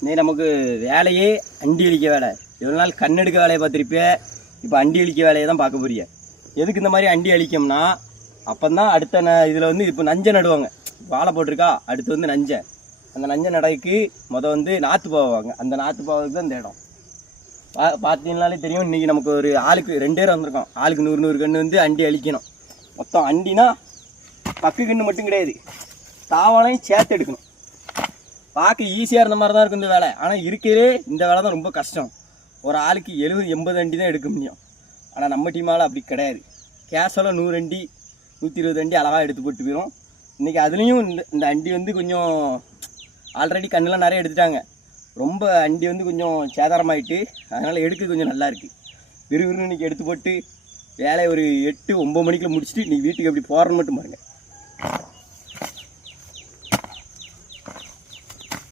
இன்னைக்கு நமக்கு வேலையே அண்டி அழிக்க வேலை. இவ்வளோ நாள் கண்ணெடுக்க வேலையை பார்த்துருப்பிய இப்போ அண்டி அழிக்க வேலையை தான் பார்க்க போறிய எதுக்கு இந்த மாதிரி அண்டி அழிக்கோம்னா அப்போ தான் அடுத்த ந இதில் வந்து இப்போ நஞ்சை நடுவாங்க. வாழை போட்டிருக்கா அடுத்து வந்து நஞ்சை. அந்த நஞ்சை நடைக்கு முத வந்து நாற்று போவாங்க. அந்த நாற்று போவதுக்கு தான் இந்த இடம். பா பார்த்தீங்கனாலே தெரியும் இன்றைக்கி நமக்கு ஒரு ஆளுக்கு ரெண்டு பேர் வந்திருக்கோம். ஆளுக்கு நூறு நூறு கன்று வந்து அண்டி அழிக்கணும். மொத்தம் அண்டினா பக்கு கன்று மட்டும் கிடையாது. தாவாலையும் சேர்த்து எடுக்கணும். பார்க்க ஈஸியாக இருந்த மாதிரி தான் இருக்கும் இந்த வேலை. ஆனால் இருக்கிறதே இந்த வேலை தான் ரொம்ப கஷ்டம். ஒரு ஆளுக்கு எழுபது எண்பது அண்டி தான் எடுக்க முடியும். ஆனால் நம்ம டீமால் அப்படி கிடையாது. கேஷோவில் நூறு அண்டி நூற்றி இருபது அண்டி அழகாக எடுத்து போட்டு போயிடும் இன்றைக்கி அதுலேயும் இந்த இந்த அண்டி வந்து கொஞ்சம் ஆல்ரெடி கண்ணெலாம் நிறைய எடுத்துட்டாங்க. ரொம்ப அண்டி வந்து கொஞ்சம் சேதாரமாயிட்டு அதனால் எடுக்க கொஞ்சம் நல்லா இருக்குது விறுவிறுன்னு இன்றைக்கி எடுத்து போட்டு வேலையை ஒரு எட்டு ஒம்பது மணிக்குள்ளே முடிச்சுட்டு நீ வீட்டுக்கு எப்படி போகிறன்னு மட்டும் பாருங்கள்